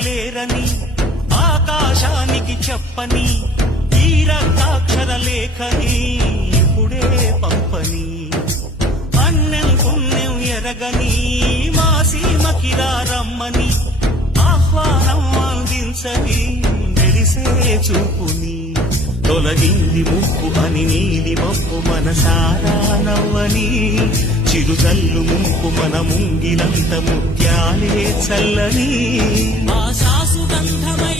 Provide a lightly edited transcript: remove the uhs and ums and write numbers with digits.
చెయ్యలేరని ఆకాశానికి చెప్పని ఈ రక్తాక్షర లేఖని ఇప్పుడే పంపని అన్నం పుణ్యం ఎరగని మా సీమకిరా రమ్మని ఆహ్వానం అందించని వెలిసే చూపుని తొలగింది ముప్పు అని నీలి మప్పు మనసారా నవ్వని చిరుజల్లు ముంపు మన ముంగిలంత ముత్యాలే చల్లని ఆశాసు గంధమై